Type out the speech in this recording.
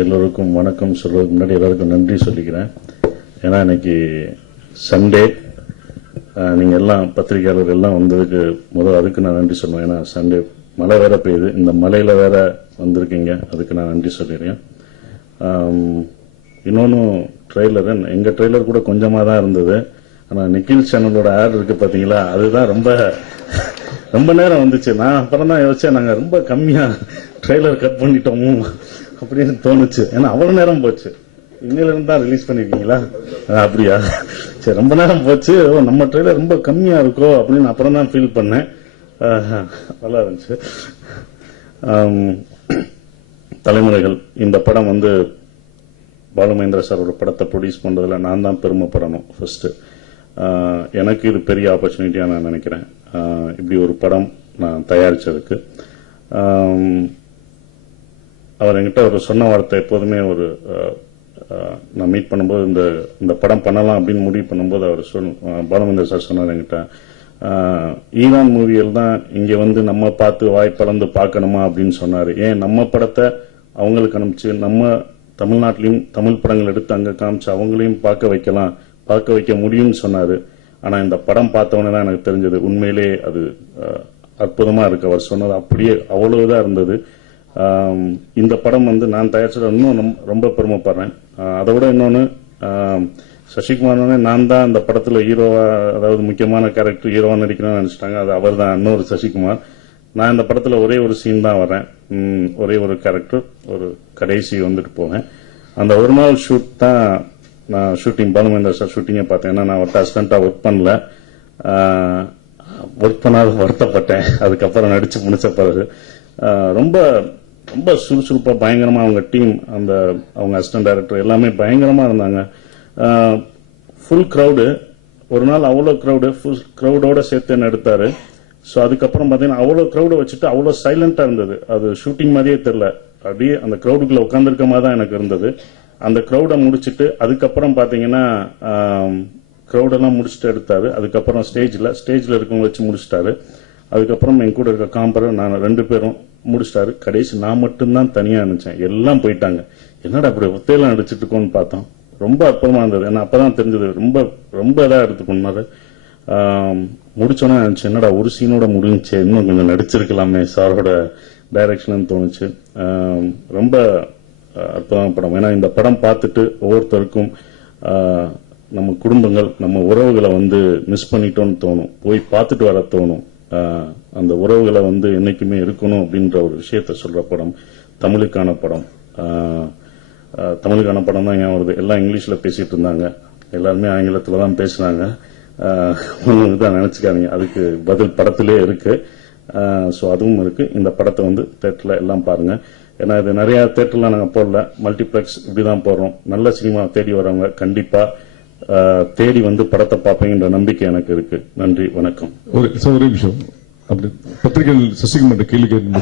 எல்லோருக்கும் வணக்கம் சொல்றதுக்கு முன்னாடி எல்லாருக்கும் நன்றி சொல்லிக்கிறேன். ஏன்னா இன்னைக்கு சண்டே, நீங்க எல்லாம் பத்திரிகையாளர்கள் எல்லாம் வந்ததுக்கு முதல் அதுக்கு நான் நன்றி சொல்லுவேன். ஏன்னா சண்டே மழை வேற பெய்யுது, இந்த மழையில வேற வந்திருக்கீங்க, அதுக்கு நான் நன்றி சொல்லிடுறேன். இன்னொன்னும் ட்ரெய்லர், எங்க ட்ரெய்லர் கூட கொஞ்சமா தான் இருந்தது. ஆனா நிக்கில் சேனலோட ஆட் இருக்கு பாத்தீங்களா, அதுதான் ரொம்ப நேரம் வந்துச்சு. நான் அப்புறம் தான் யோசிச்சேன், நாங்க ரொம்ப கம்மியா ட்ரெய்லர் கட் பண்ணிட்டோமோ அப்படின்னு தோணுச்சு. ஏன்னா அவ்வளவு நேரம் போச்சு. இன்னில இருந்து தான் ரிலீஸ் பண்ணிருக்கீங்களா? அப்படியா? சரி, ரொம்ப நேரம் போச்சு. நம்ம ட்ரெய்லர் ரொம்ப கம்மியா இருக்கோ அப்படின்னு அப்புறம் தான் ஃபீல் பண்ணேன். நல்லா இருந்துச்சு. தலைமுறைகள் இந்த படம் பாலுமகேந்திரா சாரோட படத்தை ப்ரொடியூஸ் பண்றதுல நான் தான் பெருமைப்படணும். ஃபர்ஸ்ட் எனக்கு இது பெரிய ஆப்பர்ச்சுனிட்டியா நான் நினைக்கிறேன். இப்படி ஒரு படம் நான் தயாரிச்சதுக்கு. அவர் என்கிட்ட ஒரு சொன்ன வார்த்தை எப்போதுமே, நான் மீட் பண்ணும்போது இந்த படம் பண்ணலாம் அப்படின்னு முடிவு பண்ணும்போது அவர் பாலுமகேந்திரா சார் சொன்னார் என்கிட்ட, ஈரான் மூவியல் தான் இங்க நம்ம பார்த்து வாய் பலந்து பார்க்கணுமா அப்படின்னு சொன்னாரு. ஏன் நம்ம படத்தை அவங்களுக்கு அனுப்பிச்சு நம்ம தமிழ்நாட்டிலையும் தமிழ் படங்கள் எடுத்து அங்க காமிச்சு அவங்களையும் பார்க்க வைக்க முடியும்னு சொன்னாரு. ஆனா இந்த படம் பார்த்தவொடனே தான் எனக்கு தெரிஞ்சது உண்மையிலே அது அற்புதமா இருக்கு. அவர் சொன்னது அப்படியே அவ்வளவுதான் இருந்தது. இந்த படம் நான் தயாரிச்சது இன்னும் ரொம்ப பெருமைப்படுறேன். அதை விட இன்னொன்னு, சசிகுமார் நான் தான் அந்த படத்துல ஹீரோவா, அதாவது முக்கியமான கேரக்டர் ஹீரோவா நடிக்கணும்னு நினைச்சிட்டாங்க. அது அவர் தான், இன்னொரு சசிகுமார். நான் இந்த படத்துல ஒரே ஒரு சீன் தான் வரேன், ஒரே ஒரு கேரக்டர், ஒரு கடைசி போவேன். அந்த ஒரு நாள் ஷூட் தான் நான் பாலுமகேந்திரா சார் ஷூட்டிங்கை பார்த்தேன். ஏன்னா நான் அவர்கிட்ட அசிஸ்டண்டா ஒர்க் பண்ணல, ஒர்க் பண்ணாத வருத்தப்பட்டேன். அதுக்கப்புறம் நடிச்சு முடிச்ச பிறகு ரொம்ப ரொம்ப சுறுசுறுப்பா பயங்கரமா அவங்க டீம், அவங்க அசிஸ்டன்ட் டைரக்டர் எல்லாமே பயங்கரமா இருந்தாங்க. ஃபுல் கிரௌடு, ஒரு நாள் அவ்வளவு கிரௌடு, ஃபுல் கிரௌடோட சேர்த்து என்ன எடுத்தாரு. ஸோ அதுக்கப்புறம் பாத்தீங்கன்னா அவ்வளவு கிரௌட வச்சுட்டு அவ்வளவு சைலண்டா இருந்தது. அது ஷூட்டிங் மாதிரியே தெரியல, அப்படியே அந்த கிரௌடுக்குள்ள உட்கார்ந்துருக்க மாதிரி தான் எனக்கு இருந்தது. அந்த கிரௌட முடிச்சுட்டு அதுக்கப்புறம் பாத்தீங்கன்னா கிரௌடெல்லாம் முடிச்சுட்டு எடுத்தாரு. அதுக்கப்புறம் ஸ்டேஜ்ல இருக்கவங்க வச்சு முடிச்சிட்டாரு. அதுக்கப்புறம் என் கூட இருக்க காம்பரை நான் 2 பேரும் முடிச்சிட்டாரு. கடைசி நான் மட்டும்தான் தனியா நினைச்சேன். எல்லாம் போயிட்டாங்க. என்னடா அப்படி ஒத்தையெல்லாம் நடிச்சிட்டு இருக்கோன்னு பார்த்தோம். ரொம்ப அற்புதமா இருந்தது. ஏன்னா அப்பதான் தெரிஞ்சது ரொம்ப ரொம்ப இதா எடுத்துக்கொண்டாரு. முடிச்சோன்னா நினைச்சேன், என்னடா ஒரு சீனோட முடிஞ்சு இன்னும் கொஞ்சம் நடிச்சிருக்கலாமே சாரோட டைரக்ஷன் தோணுச்சு. ரொம்ப அற்புதமான படம். ஏன்னா இந்த படம் பார்த்துட்டு ஒவ்வொருத்தருக்கும் நம்ம குடும்பங்கள், நம்ம உறவுகளை மிஸ் பண்ணிட்டோம்னு தோணும், போய் பார்த்துட்டு வர தோணும். அந்த உறவுகளை என்னைக்குமே இருக்கணும் அப்படின்ற ஒரு விஷயத்த சொல்ற படம், தமிழுக்கான படம். தமிழுக்கான படம் தான் ஏன் வருது. எல்லாம் இங்கிலீஷ்ல பேசிட்டு இருந்தாங்க, எல்லாருமே ஆங்கிலத்துல தான் பேசினாங்க. தான் நினைச்சுக்காதீங்க, அதுக்கு பதில் படத்திலே இருக்கு. ஸோ அதுவும் இருக்கு. இந்த படத்தை தேட்டர்ல எல்லாம் பாருங்க. ஏன்னா இது நிறைய தேட்டர்ல நாங்க போடல, மல்டிபிளெக்ஸ் இப்படிதான் போடுறோம். நல்ல சினிமா தேடி வரவங்க கண்டிப்பா தேடி படத்தை பார்ப்பீங்கன்ற நம்பிக்கை எனக்கு இருக்கு. நன்றி, வணக்கம். ஒரு நிமிஷம், அப்படி பத்திரிகை சசிகுமார் கேள்வி கேட்க